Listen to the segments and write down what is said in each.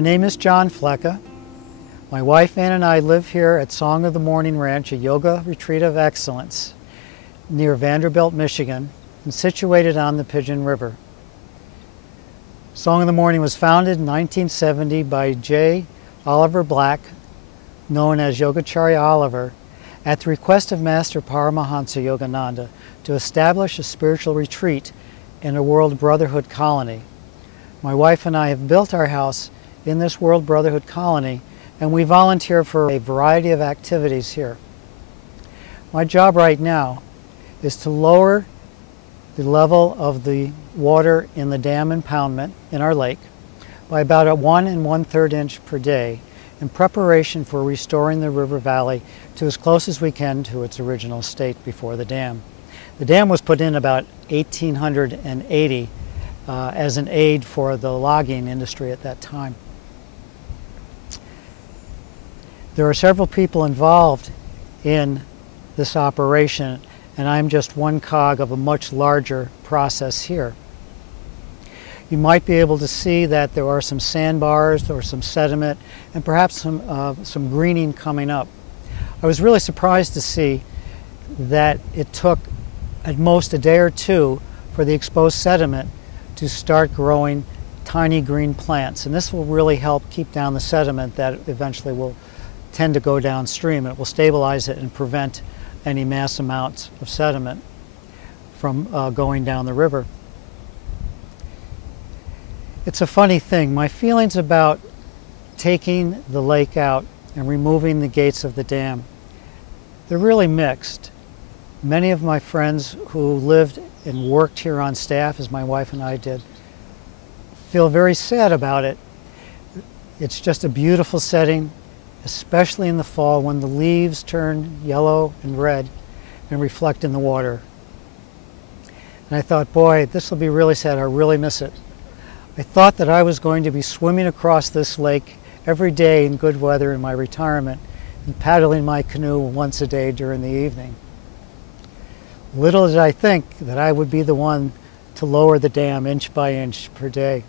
My name is John Pluecke. My wife Ann and I live here at Song of the Morning Ranch, a yoga retreat of excellence near Vanderbilt, Michigan, and situated on the Pigeon River. Song of the Morning was founded in 1970 by J. Oliver Black, known as Yogacharya Oliver, at the request of Master Paramahansa Yogananda to establish a spiritual retreat in a World Brotherhood colony. My wife and I have built our house in this World Brotherhood colony, and we volunteer for a variety of activities here. My job right now is to lower the level of the water in the dam impoundment in our lake by about a 1 1/3 inch per day in preparation for restoring the river valley to as close as we can to its original state before the dam. The dam was put in about 1880 as an aid for the logging industry at that time. There are several people involved in this operation, and I'm just one cog of a much larger process here. You might be able to see that there are some sandbars or some sediment and perhaps some greening coming up. I was really surprised to see that it took at most a day or two for the exposed sediment to start growing tiny green plants, and this will really help keep down the sediment that eventually will tend to go downstream, and it will stabilize it and prevent any mass amounts of sediment from going down the river. It's a funny thing. My feelings about taking the lake out and removing the gates of the dam, they're really mixed. Many of my friends who lived and worked here on staff, as my wife and I did, feel very sad about it. It's just a beautiful setting, especially in the fall when the leaves turn yellow and red and reflect in the water. And I thought, boy, this will be really sad. I really miss it. I thought that I was going to be swimming across this lake every day in good weather in my retirement and paddling my canoe once a day during the evening. Little did I think that I would be the one to lower the dam inch by inch per day.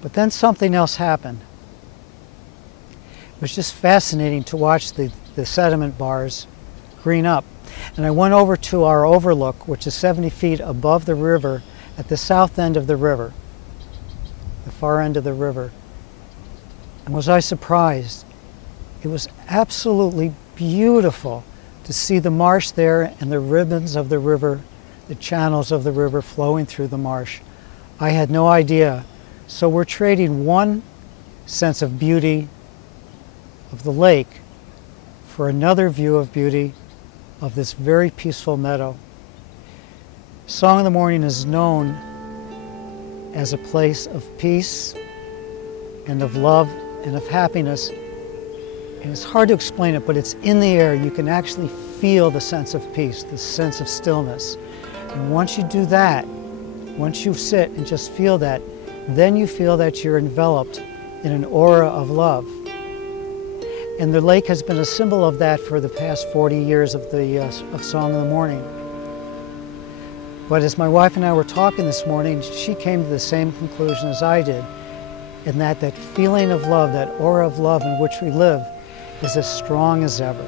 But then something else happened. It was just fascinating to watch the sediment bars green up. And I went over to our overlook, which is 70 feet above the river at the south end of the river, the far end of the river. And was I surprised? It was absolutely beautiful to see the marsh there and the ribbons of the river, the channels of the river flowing through the marsh. I had no idea. So we're trading one sense of beauty of the lake for another view of beauty of this very peaceful meadow. Song of the Morning is known as a place of peace and of love and of happiness. And it's hard to explain it, but it's in the air. You can actually feel the sense of peace, the sense of stillness. And once you do that, once you sit and just feel that, then you feel that you're enveloped in an aura of love. And the lake has been a symbol of that for the past 40 years of Song of the Morning. But as my wife and I were talking this morning, she came to the same conclusion as I did, in that feeling of love, that aura of love in which we live, is as strong as ever.